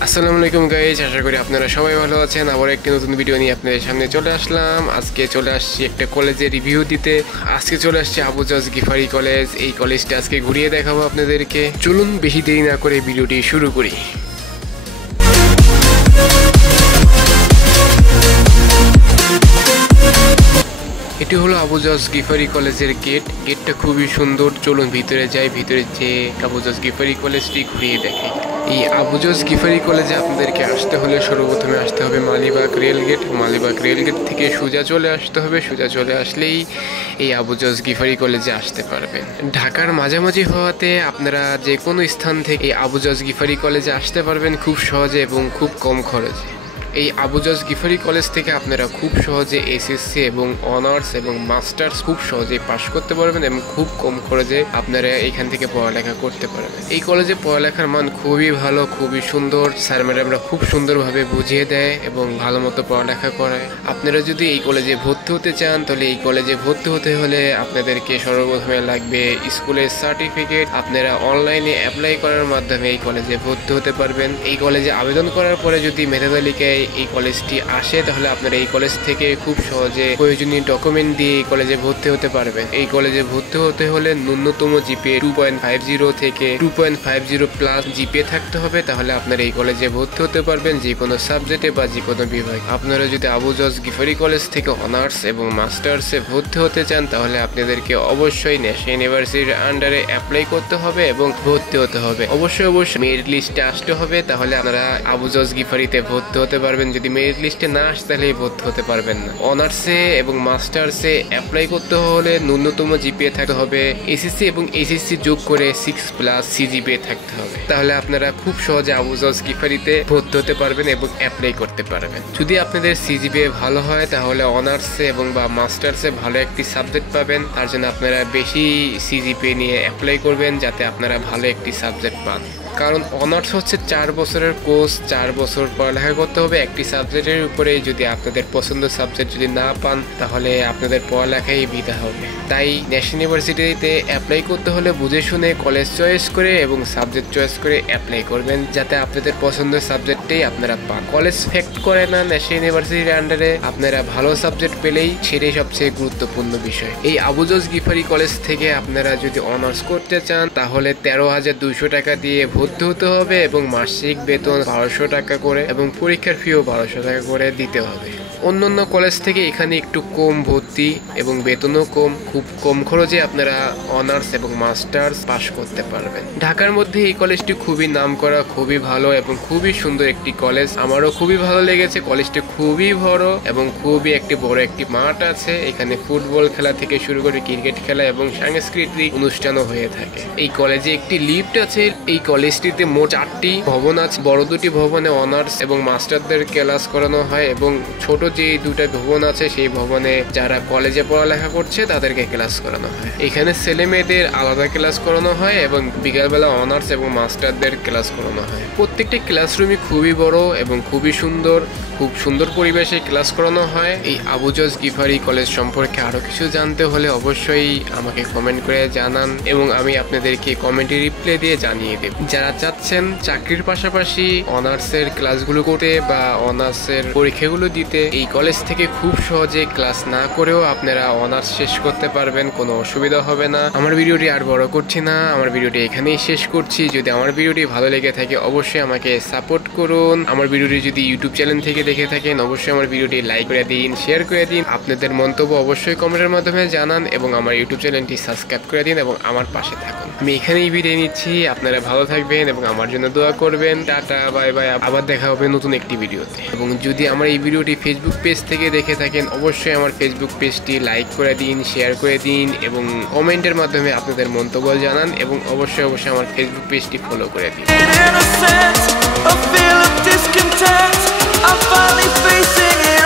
আসসালামু আলাইকুম গাইস, আশা করি আপনারা সবাই ভালো আছেন। আবার একটি নতুন ভিডিও নিয়ে আপনাদের সামনে চলে আসলাম। আজকে চলে আসছি একটা কলেজের রিভিউ দিতে। আজকে চলে আসছি আবু যশ গিফারি কলেজ। এই কলেজটা আজকে ঘুরিয়ে দেখাবো আপনাদেরকে। চলুন বেশি দেরি না করে ভিডিওটি শুরু করি। এটি হলো আবু যশ গিফারি কলেজের গেটটা খুবই সুন্দর। চলুন ভিতরে যাই, ভিতরে যে আবু যশ গিফারি কলেজটি ঘুরিয়ে দেখাই। এই আবু যশ গিফারি কলেজে আপনাদেরকে আসতে হলে সর্বপ্রথমে আসতে হবে মালিবাগ রেলগেট। মালিবাগ রেলগেট থেকে সোজা চলে আসতে হবে। সোজা চলে আসলেই এই আবু যশ গিফারি কলেজে আসতে পারবেন। ঢাকার মাঝামাঝি হওয়াতে আপনারা যে কোনো স্থান থেকে এই আবু যশ গিফারি কলেজে আসতে পারবেন খুব সহজে এবং খুব কম খরচে। এই আবু যশ গিফারি কলেজ থেকে আপনারা খুব সহজে এসএসসি এবং অনার্স এবং মাস্টার্স খুব সহজে পাশ করতে পারবেন এবং খুব কম খরচে আপনারা এখান থেকে পড়ালেখা করতে পারবেন। এই কলেজে পড়ালেখার মান খুবই ভালো, খুবই সুন্দর। স্যার ম্যাডামরা খুব সুন্দরভাবে বুঝিয়ে দেয় এবং ভালো মতো পড়ালেখা করায়। আপনারা যদি এই কলেজে ভর্তি হতে চান তাহলে এই কলেজে ভর্তি হতে হলে আপনাদেরকে সর্বপ্রথমে লাগবে স্কুলের সার্টিফিকেট। আপনারা অনলাইনে অ্যাপ্লাই করার মাধ্যমে এই কলেজে ভর্তি হতে পারবেন। এই কলেজে আবেদন করার পরে যদি মেধা তালিকায় এই কলেজটি আসে তাহলে আপনারা এই কলেজ থেকে খুব সহজে প্রয়োজনীয় ডকুমেন্ট দিয়ে এই কলেজে ভর্তি হতে পারবেন। এই কলেজে ভর্তি হতে হলে ন্যূনতম জিপিএ 2.50 থেকে 2.50 প্লাস জিপিএ থাকতে হবে। তাহলে আপনারা এই কলেজে ভর্তি হতে পারবেন যে কোনো সাবজেক্টে বা যে কোনো বিভাগে। আপনারা যদি আবু যশ গিফারি কলেজ থেকে অনার্স এবং মাস্টার্সে ভর্তি হতে চান তাহলে আপনাদেরকে অবশ্যই ন্যাশনাল ইউনিভার্সিটির আন্ডারে অ্যাপ্লাই করতে হবে এবং ভর্তি হতে হবে। অবশ্যই মেরিট লিস্টে আসতে হবে, তাহলে আপনারা আবু যশ গিফারিতে ভর্তি হতে পারবেন। যদি মেরিট লিস্টে না আসে তাহলে ভর্তি হতে পারবেন না। অনার্সে এবং মাস্টার্সে অ্যাপ্লাই করতে হলে ন্যূনতম জিপিএ থাকতে হবে এসএসসি এবং এইচএসসি যোগ করে 6+ সিজিপিএ থাকতে হবে। তাহলে আপনারা খুব সহজে আবু যশ গিফারিতে ভর্তি হতে পারবেন এবং অ্যাপ্লাই করতে পারবেন। যদি আপনাদের সিজিপিএ ভালো হয় তাহলে অনার্সে এবং বা মাস্টার্সে ভালো একটি সাবজেক্ট পাবেন। তার জন্য আপনারা বেশি সিজিপিএ নিয়ে অ্যাপ্লাই করবেন যাতে আপনারা ভালো একটি সাবজেক্ট পান। কারণ অনার্স হচ্ছে 4 বছরের কোর্স, 4 বছর পড়ালেখা করতে হবে একটি সাবজেক্টের উপরে। যদি আপনাদের পছন্দের সাবজেক্ট যদি না পান তাহলে আপনাদের পড়ালেখাই বৃথা হবে। তাই ন্যাশনাল ইউনিভার্সিটিতে অ্যাপ্লাই করতে হলে বুঝে শুনে কলেজ চয়েস করে এবং সাবজেক্ট চয়েস করে অ্যাপ্লাই করবেন যাতে আপনাদের পছন্দের সাবজেক্টেই আপনারা পান। কলেজ ফেক্ট করে না ন্যাশনাল ইউনিভার্সিটির আন্ডারে, আপনারা ভালো সাবজেক্ট পেলেই সেটাই সবচেয়ে গুরুত্বপূর্ণ বিষয়। এই আবু যশ গিফারি কলেজ থেকে আপনারা যদি অনার্স করতে চান তাহলে 13,200 টাকা দিয়ে ভর্তি হতে হবে এবং মাসিক বেতন 1200 টাকা করে এবং পরীক্ষার ফিও 1200 টাকা করে দিতে হবে। অন্যান্য কলেজ থেকে এখানে একটু কম ভর্তি এবং বেতনও কম। খুব কম খরচে আপনারা অনার্স এবং মাস্টার্স পাশ করতে পারবেন। ঢাকার মধ্যে এই কলেজটি খুবই নামকরা, খুবই ভালো এবং খুবই সুন্দর একটি কলেজ। আমারও খুবই ভালো লেগেছে। কলেজটি খুবই বড় এবং খুবই একটি বড় একটি মাঠ আছে। এখানে ফুটবল খেলা থেকে শুরু করে ক্রিকেট খেলা এবং সাংস্কৃতিক অনুষ্ঠানও হয়ে থাকে। এই কলেজে একটি লিফট আছে। এই কলেজটিতে মোট 4টি ভবন আছে। বড় 2টি ভবনে অনার্স এবং মাস্টারদের ক্লাস করানো হয় এবং ছোট যে 2টা ভবন আছে সেই ভবনে যারা কলেজে পড়ালেখা করছে তাদেরকে ক্লাস করানো হয়। এখানে ছেলে মেয়েদের আলাদা ক্লাস করানো হয় এবং বিকালবেলা অনার্স এবং মাস্টারদের ক্লাস করানো হয়। প্রত্যেকটি ক্লাসরুমই খুবই বড় এবং খুবই সুন্দর। খুব সুন্দর পরিবেশে ক্লাস করানো হয়। এই আবু যশ গিফারি কলেজ সম্পর্কে আরো কিছু জানতে হলে অবশ্যই আমাকে কমেন্ট করে জানান এবং আমি আপনাদেরকে কমেন্টে রিপ্লাই দিয়ে জানিয়ে দেব। যারা চাচ্ছেন চাকরির পাশাপাশি অনার্সের ক্লাসগুলো করতে বা অনার্সের পরীক্ষাগুলো দিতে এই কলেজ থেকে খুব সহজে ক্লাস না করেও আপনারা অনার্স শেষ করতে পারবেন, কোনো অসুবিধা হবে না। আমার ভিডিওটি আর বড় করছি না, আমার ভিডিওটি এখানেই শেষ করছি। যদি আমার ভিডিওটি ভালো লেগে থাকে অবশ্যই আমাকে সাপোর্ট করুন। আমার ভিডিওটি যদি ইউটিউব চ্যানেল থেকে দেখে থাকেন অবশ্যই আমার ভিডিওটি লাইক করে দিন, শেয়ার করে দিন। আপনাদের মন্তব্য অবশ্যই কমেন্টের মাধ্যমে জানান এবং আমার ইউটিউব চ্যানেলটি সাবস্ক্রাইব করে দিন এবং আমার পাশে থাকুন। আমি এখানেই বিদায় নিচ্ছি। আপনারা ভালো থাকবেন এবং আমার জন্য দোয়া করবেন। Tata, bye bye. আবার দেখা হবে নতুন একটি ভিডিওতে। এবং যদি আমার এই ভিডিওটি ফেসবুক পেজ থেকে দেখে থাকেন অবশ্যই আমার ফেসবুক পেজটি লাইক করে দিন, শেয়ার করে দিন এবং কমেন্টের মাধ্যমে আপনাদের মন্তব্য জানান এবং অবশ্যই আমার ফেসবুক পেজটি ফলো করে দিন। I'm finally facing it